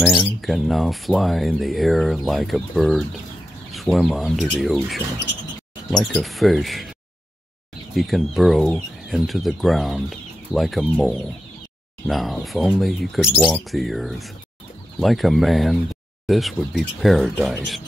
Man can now fly in the air like a bird, swim under the ocean. Like a fish, he can burrow into the ground like a mole. Now, if only he could walk the earth. Like a man, this would be paradise.